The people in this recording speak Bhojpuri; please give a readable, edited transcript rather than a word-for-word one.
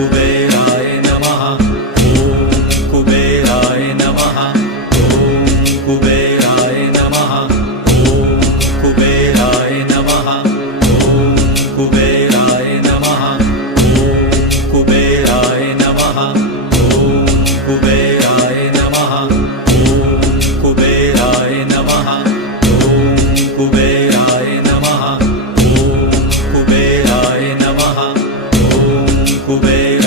कुबेराय नमः ॐ कुबेराय नमः ॐ कुबेराय नमः ॐ कुबेराय नमः ॐ कुबेराय नमः ॐ कुबेराय नमः ॐ कुबेराय नमः ॐ कुबेराय नमः ॐ कुबेराय नमः ॐ कुबेराय नमः ॐ कुबेराय